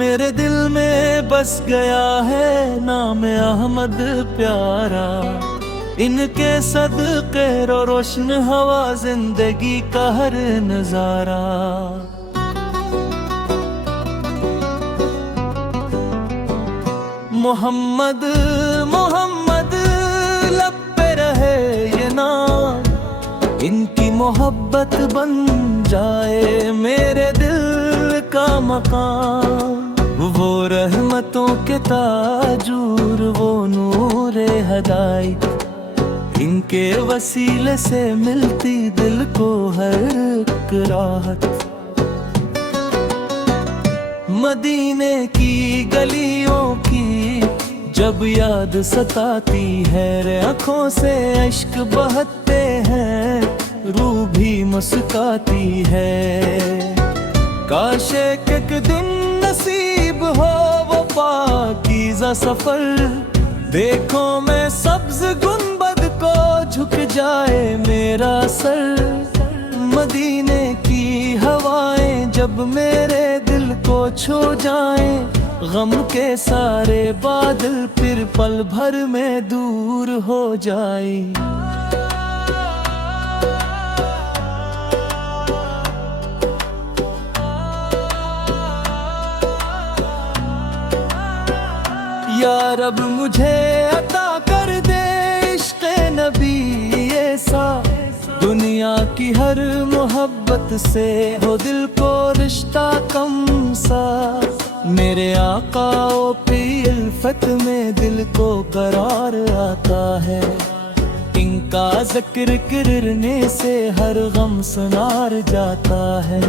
میرے دل میں بس گیا ہے نام احمد پیارا، ان کے صدقے روشن ہوا زندگی کا ہر نظارہ۔ محمد محمد لب پہ رہے یہ نام، ان کی محبت بن جائے میرے دل کا مقام۔ وہ رحمتوں کے تاجور، وہ نور ہدایت، ان کے وسیلے سے ملتی دل کو ہر راحت۔ مدینے کی گلیوں کی جب یاد ستاتی ہے، آنکھوں سے اشک بہتے ہیں، روح بھی مسکاتی ہے۔ کاش ایک دن نصیب ہو وہ پاکیزہ سفر، دیکھو میں سبز گنبد کو جھک جائے میرا سر۔ مدینے کی ہوائیں جب میرے دل کو چھو جائیں، غم کے سارے بادل پھر پل بھر میں دور ہو جائیں۔ یا رب مجھے عطا کر دے عشق نبی ایسا، دنیا کی ہر محبت سے ہو دل کو رشتہ کم سا۔ میرے آقا پہ الفت میں دل کو قرار آتا ہے، ان کا ذکر کرنے سے ہر غم سنار جاتا ہے۔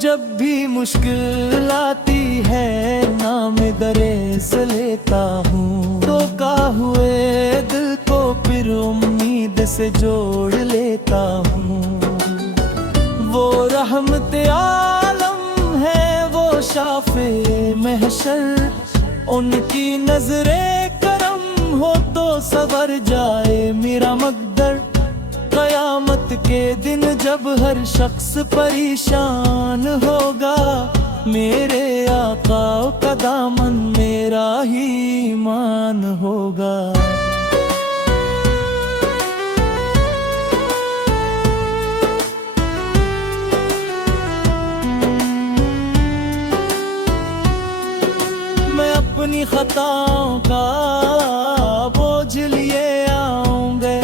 جب بھی مشکل آتی ہے نام دریس لیتا ہوں، تو کا ہوئے دل کو پھر امید سے جوڑ لیتا ہوں۔ وہ رحمت عالم ہے، وہ شافع محشر، ان کی نظر کرم ہو تو سنور جائے میرا مقدر۔ قیامت کے دن جب ہر شخص پریشان ہوگا، میرے آقا کا دامن میرا ہی ایمان ہوگا۔ میں اپنی خطاؤں کا بوجھ لیے آؤں گے،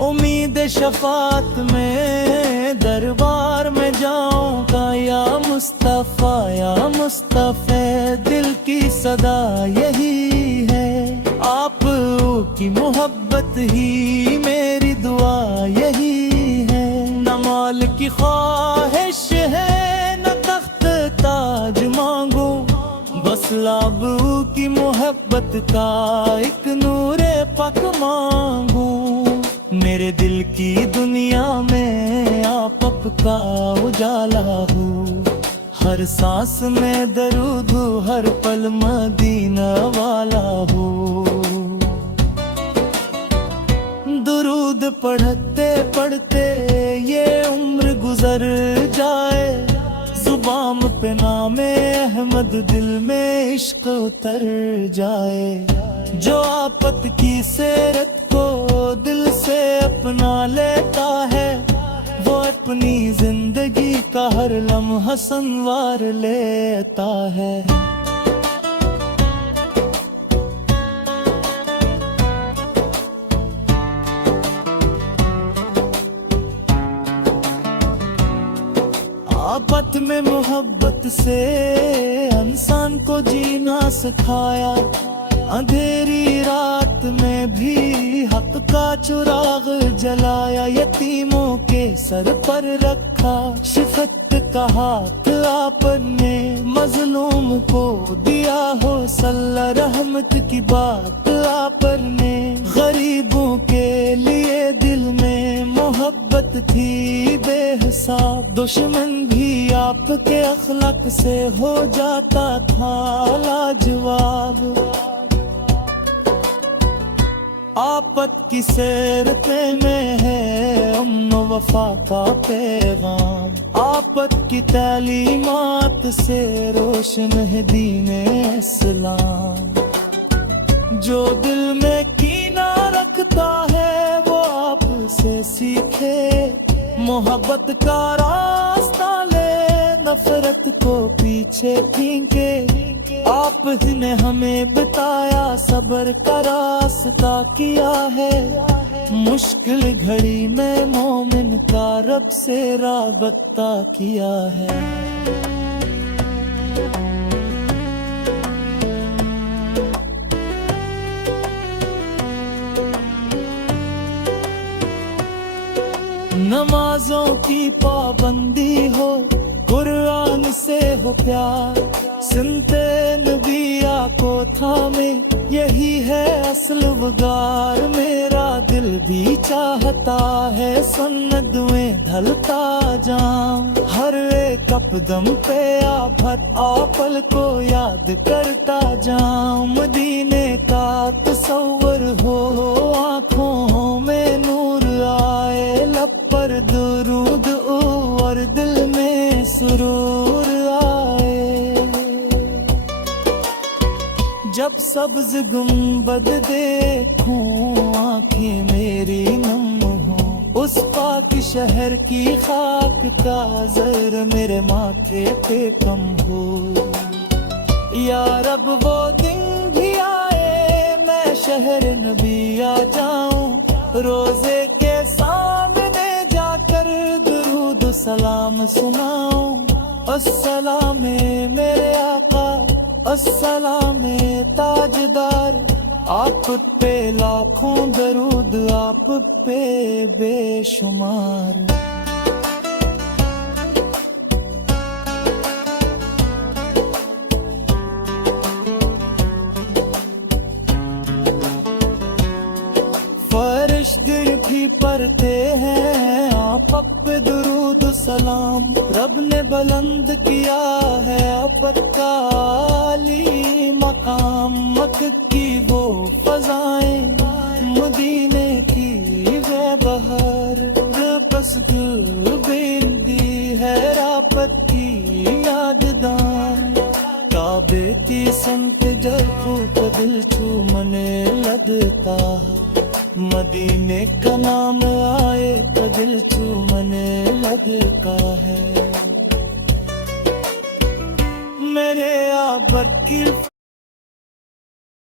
امید شفاعت میں دربار میں جاؤں گا۔ یا مصطفیٰ یا مصطفیٰ دل کی صدا یہی ہے، آپ کی محبت ہی میری دعا یہی ہے۔ نہ مال کی خواہش ہے نہ تخت تاج مانگوں، بس لاب کی محبت کا ایک نور پاک مانگوں۔ میرے دل کی دنیا میں آپ کا اجالا ہو، ہر سانس میں درود ہو، ہر پل مدینہ والا ہو۔ درود پڑھتے پڑھتے یہ عمر گزر جائے، زبان پہ نام احمد دل میں عشق اتر جائے۔ جو آفت کی سیرت کو دل سے اپنا لیتا ہے، وہ اپنی زندگی کا ہر لمحہ سنوار لیتا ہے۔ آفت میں محبت سے انسان کو جینا سکھایا، اندھیری رات میں بھی حق کا چراغ جلایا۔ یتیموں کے سر پر رکھا شفقت کا ہاتھ آپ نے، مظلوم کو دیا حوصلہ رحمت کی بات آپ نے۔ غریبوں کے لیے دل میں محبت تھی بے حساب، دشمن بھی آپ کے اخلاق سے ہو جاتا تھا لاجواب۔ آپ آپت کی سیرتے میں ہے امن و وفا کا پیغام، آپت کی تعلیمات سے روشن ہے دین اسلام، جو دل میں کینہ رکھتا ہے وہ آپ سے سیکھے، محبت کا راستہ لے نفرت کو پیچھے پھینکے، آپ ہی نے ہمیں بتایا صبر کا راستہ کیا ہے، مشکل گھڑی میں مومن کا رب سے رابطہ کیا ہے۔ نمازوں کی پابندی ہو، قرآن سے ہو پیار، سنتے نبیہ کو تھامے یہی ہے اصل وگار، میرا دل بھی چاہتا ہے سندویں ڈھلتا جاؤں، ہر ایک اپدم پہ آپل کو یاد کرتا جاؤں، مدینے کا تصور ہو آنکھوں میں نور آئے، لب پر درود اور دل میں سرور آئے، جب سبز گنبد دیکھوں آنکھیں میری نم ہوں، اس پاک شہر کی خاک کا زر میرے ماتھے پہ کم ہو، یا رب وہ دن بھی آئے میں شہر نبی آ جاؤں، روزے کے سامنے جا کر درود سلام سناؤں، السلام میرے آقا، السلام تاجدار، آپ پہ لاکھوں درود آپ پہ بے شمار۔ فرشتے بھی پڑھتے ہیں آپ پہ درود سلام، رب نے بلند کیا ہے آپ کا عالی مقام، مکہ کی وہ فضائیں مدینے کی بے بہار، پس دل بیندی ہے رابط کی یاد دان، کعبے کی سمت جب خوب دل چومنے لگتا ہے، مدینے کا نام آئے تو دل چومنے لگتا ہے، میرے آبد کی